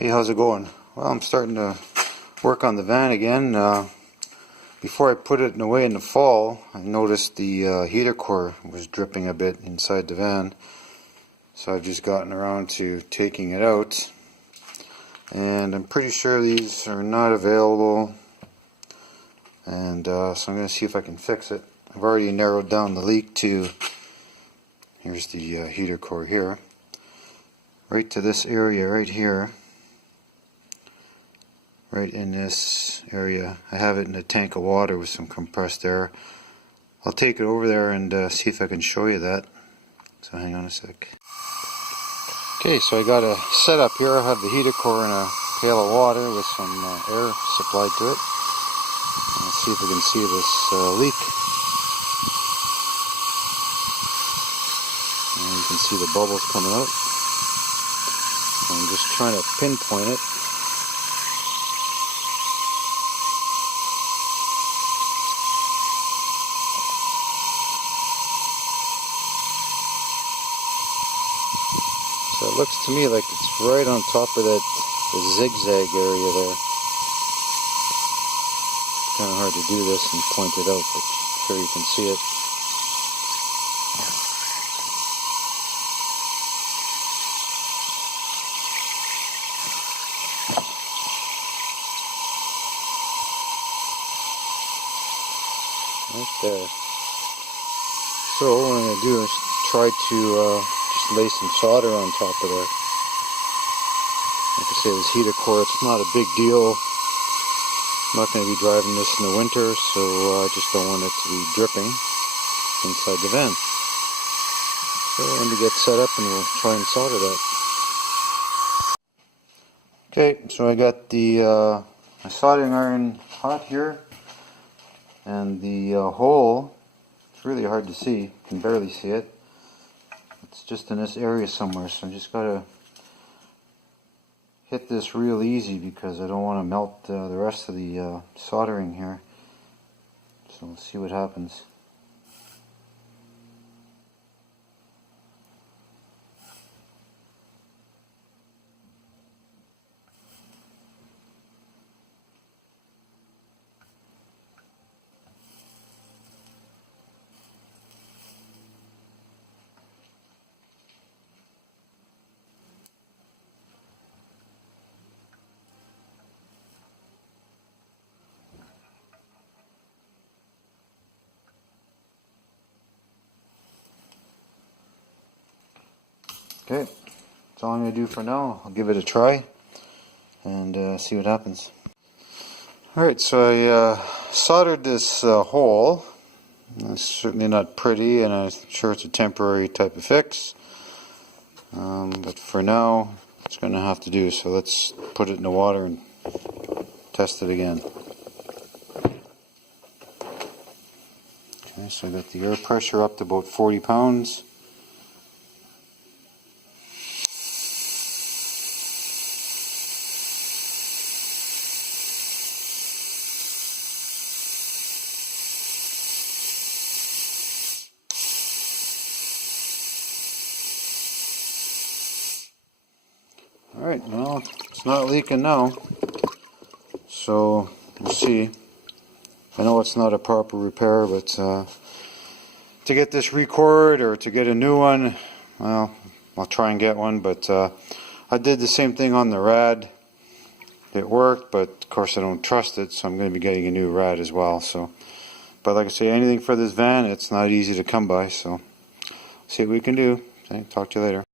Hey, how's it going? Well, I'm starting to work on the van again. Before I put it away in the fall, I noticed the heater core was dripping a bit inside the van. So I've just gotten around to taking it out. And I'm pretty sure these are not available. And so I'm going to see if I can fix it. I've already narrowed down the leak to, here's the heater core here, right to this area right here. Right in this area. I have it in a tank of water with some compressed air. I'll take it over there and see if I can show you that. So hang on a sec. Okay, so I got a setup here. I have the heater core in a pail of water with some air supplied to it. Let's see if we can see this leak. And you can see the bubbles coming out. I'm just trying to pinpoint it. So it looks to me like it's right on top of the zigzag area there. It's kind of hard to do this and point it out, but I'm sure you can see it. Right there. So what I'm going to do is try to just lay some solder on top of there. Like I say, this heater core, it's not a big deal. I'm not going to be driving this in the winter, so I just don't want it to be dripping inside the van. So let me get set up and we'll try and solder that. Okay, so I got the my soldering iron hot here, and the hole, it's really hard to see, you can barely see it. It's just in this area somewhere, so I just gotta hit this real easy because I don't want to melt the rest of the soldering here. So we'll see what happens. Okay, that's all I'm going to do for now. I'll give it a try and see what happens. Alright, so I soldered this hole. It's certainly not pretty, and I'm sure it's a temporary type of fix. But for now, it's going to have to do. So let's put it in the water and test it again. Okay, so I got the air pressure up to about 40 pounds. Alright, well, it's not leaking now, so we'll see. I know it's not a proper repair, but to get this record or to get a new one, well, I'll try and get one, but I did the same thing on the rad. It worked, but of course I don't trust it, so I'm going to be getting a new rad as well. So, but like I say, anything for this van, it's not easy to come by, so see what we can do. Okay, talk to you later.